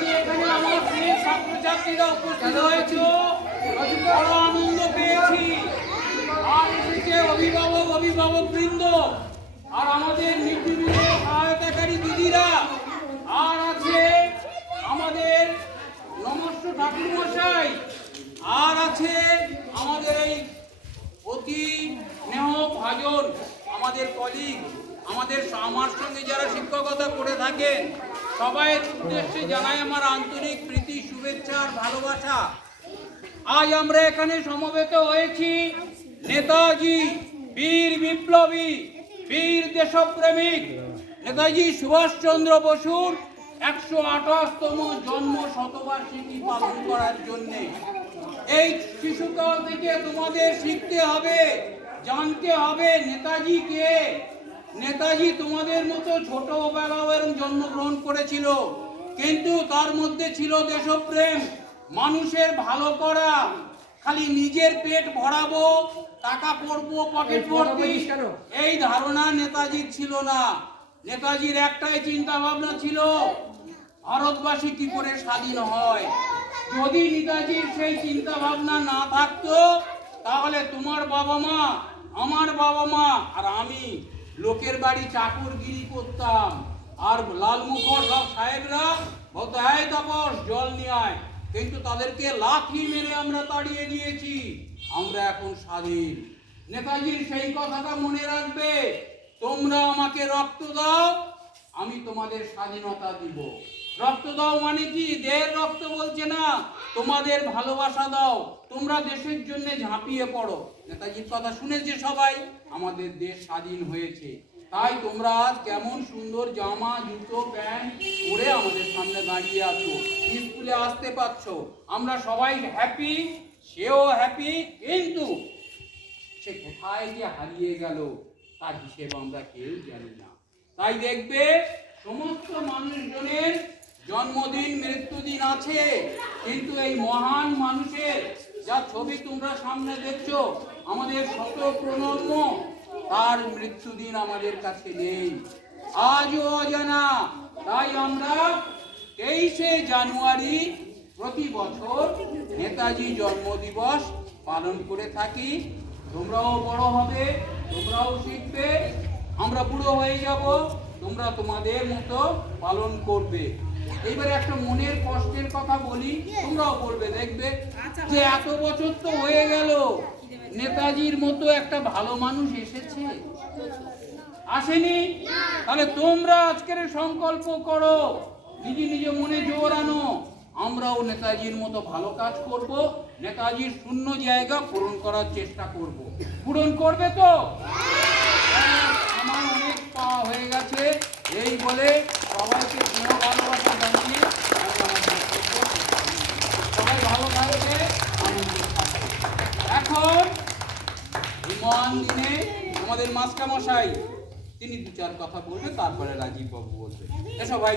আমি এখানে আমার প্রিয় ছাত্রছাত্রীরা উপস্থিত হয়েছে, বড় আনন্দ পেয়েছি। আর এসেছে অভিভাবক বৃন্দ, আর আমাদের নির্বিঘ্নে সহায়তাকারী দিদিরা, আর আছে আমাদের নমস্য ঠাকুর মশাই, আর আছে আমাদের এই অতি স্নেহ ভাজন আমাদের কলিগ, আমার সঙ্গে যারা শিক্ষকতা করে থাকেন, সবাইয়ের উদ্দেশ্যে জানাই আমার আন্তরিক প্রীতি, শুভেচ্ছা আর ভালোবাসা। আজ আমরা এখানে সমবেত হয়েছি নেতাজি বীর বিপ্লবী, বীর দেশপ্রেমিক নেতাজি সুভাষচন্দ্র বসুর 128তম জন্ম শতবার্ষিকী পালন করার জন্য। এই শিশুকাল থেকে তোমাদের শিখতে হবে, জানতে হবে নেতাজি কে। নেতাজি তোমাদের মতো ছোটবেলাও এরকম জন্মগ্রহণ করেছিল, কিন্তু তার মধ্যে ছিল দেশপ্রেম, মানুষের ভালো করা। খালি নিজের পেট ভরাবো, টাকা পড়বো, পকেট ভর্তি, এই ধারণা নেতাজির ছিল না। নেতাজির একটাই চিন্তা ভাবনা ছিল, ভারতবাসী কি করে স্বাধীন হয়। যদি নেতাজির সেই চিন্তা ভাবনা না থাকতো, তাহলে তোমার বাবা মা, আমার বাবা মা আর আমি লোকের বাড়ি চাকরগিরি করতাম, আর লালমুখর সব সাহেবরা বলতো এই তাপস জল নিয়ে আয়, কিন্তু তাদেরকে লাথি মেরে আমরা তাড়িয়ে দিয়েছি। আমরা এখন স্বাধীন। নেতাজির সেই কথাটা মনে রাখবে। তোমরা আমাকে রক্ত দাও, আমি তোমাদের স্বাধীনতা দিব। রক্ত দাও মানে কি? দেহের রক্ত বলছে না, তোমাদের ভালোবাসা দাও। তোমরা দেশের জন্য ঝাঁপিয়ে পড়ো। নেতাজির কথা শুনেছে সবাই, আমাদের দেশ স্বাধীন হয়েছে। তাই তোমরা আজ কেমন সুন্দর জামা, জুতো, প্যান্ট পরে আমাদের সামনে দাঁড়িয়ে আছো, স্কুলে আসতে পারছো। আমরা সবাই হ্যাপি, সেও হ্যাপি, কিন্তু সে কোথায় যে হারিয়ে গেল তার হিসেব আমরা কেউ জানি না। তাই দেখবে সমস্ত মানুষজনের জন্মদিন, মৃত্যুদিন আছে, কিন্তু এই মহান মানুষের যার ছবি তোমরা সামনে দেখছো, আমাদের শত প্রণম্য, তার মৃত্যুদিন আমাদের কাছে নেই, আজও অজানা। তাই আমরা 23শে জানুয়ারি প্রতি বছর নেতাজি জন্মদিবস পালন করে থাকি। তোমরাও বড় হবে, তোমরাও শিখবে, আমরা বুড়ো হয়ে যাব, তোমরা তোমাদের মতো পালন করবে। এইবারে একটা মনের কষ্টের কথা বলি, তোমরাও বলবে, দেখবে যে এত বছর তো হয়ে গেল, নেতাজির মতো একটা ভালো মানুষ এসেছে? আসেনি। তাহলে তোমরা আজকের সংকল্প করো, নিজ মনে জোর আনো, আমরাও নেতাজির মতো ভালো কাজ করব, নেতাজির শূন্য জায়গা পূরণ করার চেষ্টা করব। পূরণ করবে তো? আমার অনেক পাওয়া হয়ে গেছে। এই বলে সবাইকে স্নেহ ভালোবাসা জানিয়ে সবাই ভালো থাকবে, আনন্দ থাকবে। এখন এই মহান দিনে আমাদের মাস্টারমশাই তিনি 2-4 কথা বলবে, তারপরে রাজীব বাবু বলবে। এসব ভাই।